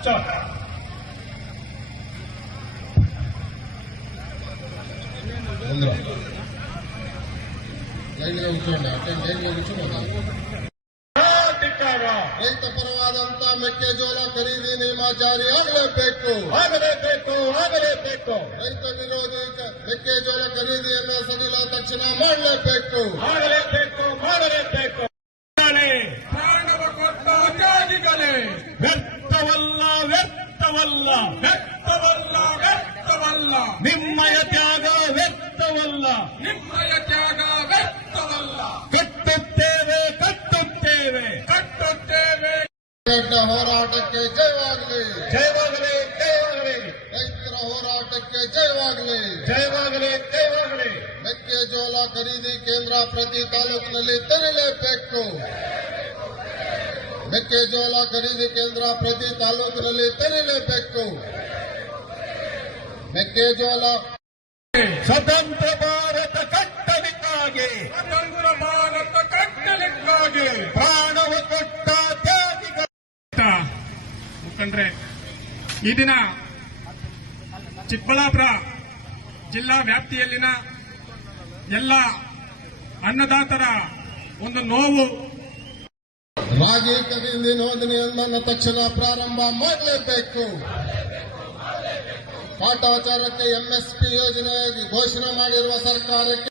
ರೈತ ಪರವಾದಂತ ಮೆಕ್ಕೆಜೋಳ ಖರೀದಿ ನಿಯಮ ಜಾರಿ ಆಗಲೇಬೇಕು. ರೈತ ವಿರೋಧಿ ಮೆಕ್ಕೆಜೋಳ ಖರೀದಿಯನ್ನು ಸಡಿಲ ತಕ್ಷಣ ಮಾಡಲೇಬೇಕು. ಪ್ರಾಣವ ಕೊಟ್ಟ ತ್ಯಾಗಿಗಳೇ, ವ್ಯರ್ಥವಲ್ಲ ನಿಮ್ಮಯ ತ್ಯಾಗ ವ್ಯರ್ಥವಲ್ಲ. ಕಟ್ಟುತ್ತೇವೆ ಹೋರಾಟಕ್ಕೆ ಜಯವಾಗಲಿ. ರೈತರ ಹೋರಾಟಕ್ಕೆ ಜಯವಾಗಲಿ. ಮೆಕ್ಕೆಜೋಳ ಖರೀದಿ ಕೇಂದ್ರ ಪ್ರತಿ ತಾಲೂಕಿನಲ್ಲಿ ತೆರೆಯಲೇಬೇಕು. ಮೆಕ್ಕೆಜೋಳ ಸ್ವತಂತ್ರ ಭಾರತ ಕಟ್ಟಲಿಕ್ಕಾಗಿ ಪ್ರಾಣವ ಕೊಟ್ಟ ತ್ಯಾಗಿಗಳ ಮುಖಂಡ್ರೆ, ಈ ದಿನ ಚಿಕ್ಕಬಳ್ಳಾಪುರ ಜಿಲ್ಲಾ ವ್ಯಾಪ್ತಿಯಲ್ಲಿನ ಎಲ್ಲ ಅನ್ನದಾತರ ಒಂದು ನೋವು. ರಾಗಿ ಖರೀದಿ ನೋಂದಣಿಯನ್ನು ತಕ್ಷಣ ಪ್ರಾರಂಭ ಮಾಡಲೇಬೇಕು. ಕಾಟಾಚಾರಕ್ಕೆ ಎಂಎಸ್ಪಿ ಯೋಜನೆ ಘೋಷಣೆ ಮಾಡಿರುವ ಸರ್ಕಾರಕ್ಕೆ